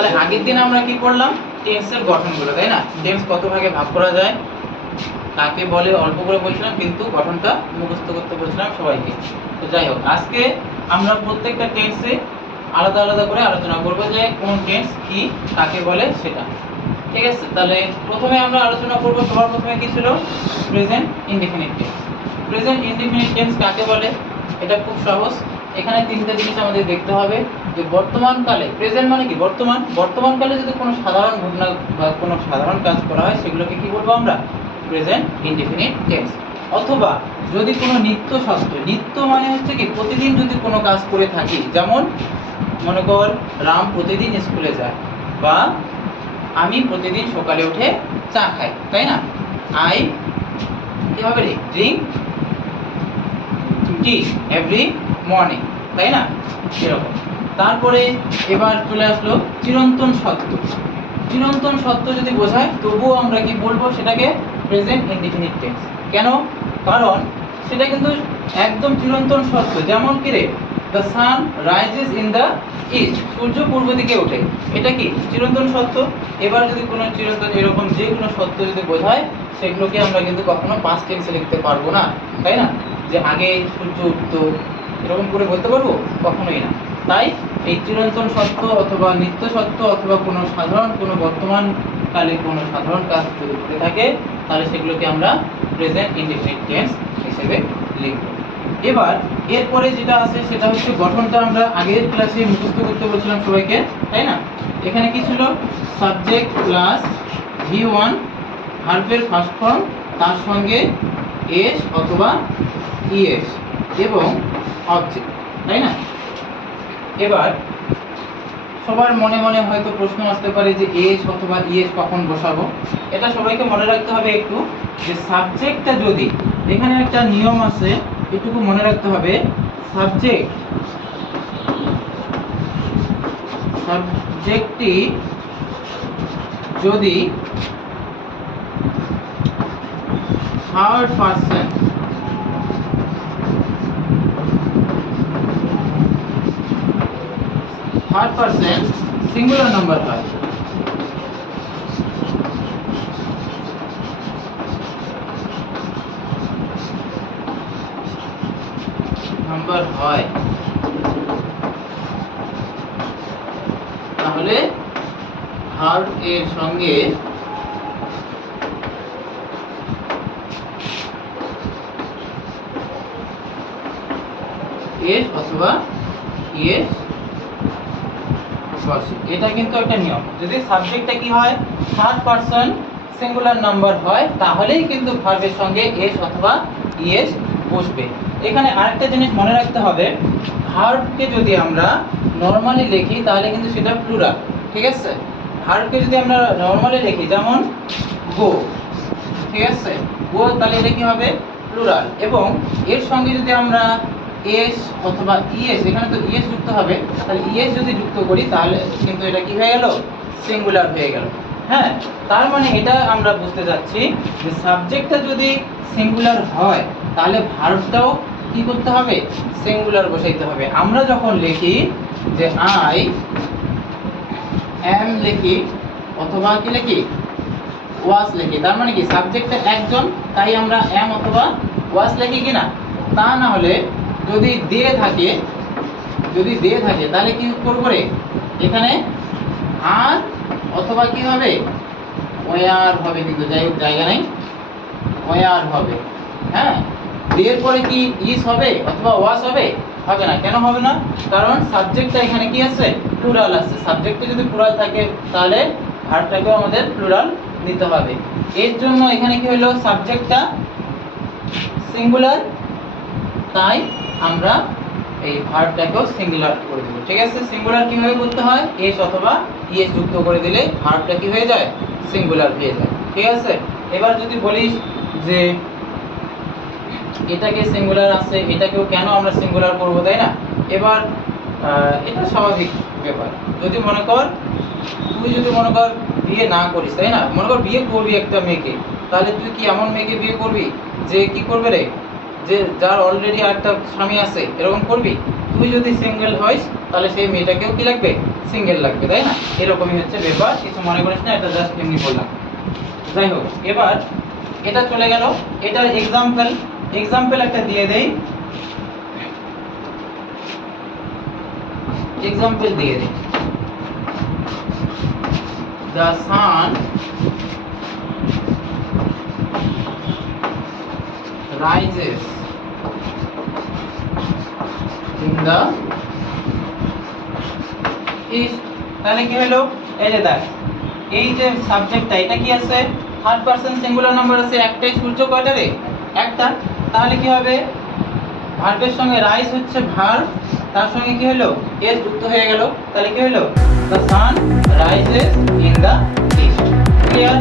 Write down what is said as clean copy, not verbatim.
তাহলে আগের দিন আমরা কি করলাম, টেন্সের গঠনগুলো, তাই না? টেন্স কত ভাগে ভাগ করা যায়, কাকে বলে অল্প করে বলছিলাম, কিন্তু গঠনটা মুখস্থ করতে বলছিলাম সবাইকে। তো যাই হোক, আজকে আমরা প্রত্যেকটা টেন্সে আলাদা আলাদা করে আলোচনা করব যে কোন টেন্স কি কাকে বলে সেটা। ঠিক আছে, তাহলে প্রথমে আমরা আলোচনা করব, সবার প্রথমে কি ছিল, present indefinite tense. Present indefinite tense কাকে বলে? এটা খুব সহজ। এখানে তিনটা জিনিস আমাদের দেখতে হবে, যে বর্তমানকালে, প্রেজেন্ট মানে কি বর্তমান, বর্তমানকালে যদি কোনো সাধারণ ঘটনা বা কোনো সাধারণ কাজ করা হয় সেগুলোকে কি বলবো আমরা, প্রেজেন্ট ইনডিফিনিট টেন্স। অথবা যদি কোনো নিত্য শব্দ, নিত্য মানে হচ্ছে কি প্রতিদিন যদি কোনো কাজ করে থাকি, যেমন মনে কর রাম প্রতিদিন স্কুলে যায়, বা আমি প্রতিদিন সকালে উঠে চা খাই, তাই না? আই কিভাবে রে, ড্রিঙ্ক টি এভরি মর্নিং, তাই না? এরকম। তারপরে এবার চলে আসলো চিরন্তন সত্য। চিরন্তন সত্য যদি বোঝায় তবুও আমরা কি বলবো সেটাকে, প্রেজেন্ট ইনডিফিনিট টেন্স। কেন? কারণ সেটা কিন্তু একদম চিরন্তন সত্য। যেমন কি রে, the sun rises in the east, সূর্য পূর্ব দিকে ওঠে, এটা কি চিরন্তন সত্য। এবার যদি কোনো চিরন্তন এরকম যে কোনো সত্য যদি বোঝায়, সেগুলোকে আমরা কিন্তু কখনো পাস্ট টেন্সে লিখতে পারবো না, তাই না? যে আগে সূর্য উঠতো, এরকম করে বলতে পারবো? কখনোই না। তাই এই চিরন্তন সত্য অথবা নিত্য সত্য অথবা কোনো সাধারণ কোনো বর্তমানকালে কোনো সাধারণ কাজ যদি ঘটে থাকে, তাহলে সেগুলোকে আমরা প্রেজেন্ট ইনডিফিনিট টেন্স হিসেবে লিখব। এবার এরপরে যেটা আছে সেটা হচ্ছে গঠনটা আমরা আগের ক্লাসে মুখস্থ করতে বলছিলাম সবাইকে, তাই না? এখানে কি ছিল, সাবজেক্ট প্লাস V1 ভার্বের ফার্স্ট ফর্ম, তার সঙ্গে এস অথবা ইএস এবং অবজেক্ট, তাই না? এবার সবার মনে মনে হয়তো প্রশ্ন আসতে পারে যে এস অথবা ইএস কখন বসাবো। এটা সবাইকে মনে রাখতে হবে একটু, যে সাবজেক্টটা যদি, এখানে একটা নিয়ম আছে, এটুকু মনে রাখতে হবে, সাবজেক্টটি যদি থার্ড পারসন সিঙ্গুলার নাম্বার হয়, তাহলে ভার্ব এর সঙ্গে এস অথবা ইএস বসে। এটা কিন্তু একটা নিয়ম, যদি সাবজেক্টটা কি হয়, থার্ড পারসন সিঙ্গুলার নাম্বার হয়, তাহলেই কিন্তু ভার্বের সঙ্গে এস অথবা ইএস বসবে। এখানে আরেকটা জিনিস মনে রাখতে হবে, ভার্বকে যদি আমরা নরমালি লিখি তাহলে কিন্তু সেটা প্লুরাল, ঠিক আছে? ভার্বকে যদি আমরা নরমালি লিখি, যেমন গো, ঠিক আছে, গো, তাহলে এটা কি হবে, প্লুরাল। এবং এর সঙ্গে যদি আমরা এস অথবা ইএস, এখানে তো ইএস যুক্ত হবে, তাহলে ইএস যদি যুক্ত করি তাহলে কিন্তু এটা কি হয়ে গেল, সিঙ্গুলার হয়ে গেল। হ্যাঁ, তার মানে এটা আমরা বুঝতে যাচ্ছি যে সাবজেক্টটা যদি সিঙ্গুলার হয় তাহলে ভার্বটাও কি করতে হবে, সিঙ্গুলার বসাইতে হবে। আমরা যখন লিখি যে আই এম লিখি অথবা কি লিখি, ওয়াজ লিখি, তার মানে কি সাবজেক্টটা একজন, তাই আমরা এম অথবা ওয়াজ লিখি কিনা? তা না হলে যদি দিয়ে থাকে তাহলে কি করব রে, এখানে আর অথবা কি হবে, ওয়ার হবে, কিন্তু যাই হোক জায়গা নেই, ওয়ার হবে। হ্যাঁ, এর পরে কি ইস হবে অথবা ওয়াজ হবে? হবে না। কেন হবে না? কারণ সাবজেক্টটা এখানে কি আছে, প্লুরাল আছে। সাবজেক্টে যদি প্লুরাল থাকে তাহলে ভার্বটাকেও আমাদের প্লুরাল নিতে হবে। এর জন্য এখানে কি হলো, সাবজেক্টটা সিঙ্গুলার, তাই আমরা এই ভার্বটাকেও সিঙ্গুলার করে দেব। ঠিক আছে, সিঙ্গুলার কিভাবে করতে হয়, এস অথবা ইএস যুক্ত করে দিলে ভার্বটা কি হয়ে যায়, সিঙ্গুলার হয়ে যায়। ঠিক আছে, এবার যদি বলিস যে এটাকে সিঙ্গুলার আছে, এটাকেও কেন আমরা সিঙ্গুলার করব, তাই না? এবার এটা স্বাভাবিক ব্যাপার। যদি মনে কর বিয়ে না করিস, তাই না? মনে কর বিয়ে করবি একটা মেয়েকে, তাহলে তুই কি এমন মেয়েকে বিয়ে করবি যে কি করবে রে, যে যার অলরেডি একটা স্বামী আছে, এরকম করবি? তুই যদি সিঙ্গেল হইস তাহলে সেই মেয়েটাকেও কি লাগবে, সিঙ্গেল লাগবে, তাই না? এরকমই হচ্ছে ব্যাপার, কিছু মনে করিস না, এটা জাস্ট এমনি বললাম। যাই হোক, এবার এটা চলে গেল, এটার এক্সাম্পল একটা দিয়ে দেই, এক্সাম্পল দিয়ে দেই। The sun rises in the east। তাহলে কি হলো, এই যে দেখ, এই যে সাবজেক্টটা, এটা কি আছে, থার্ড পারসন সিঙ্গুলার নাম্বার আছে, একটাই সূর্য কয়টা রে, একটা। তাহলে কি হবে, ভার্বের সঙ্গে রাইজ হচ্ছে ভার্ব, তার সঙ্গে কি হলো, এস যুক্ত হয়ে গেল, তাহলে কি হলো, the sun rises in the east. Clear?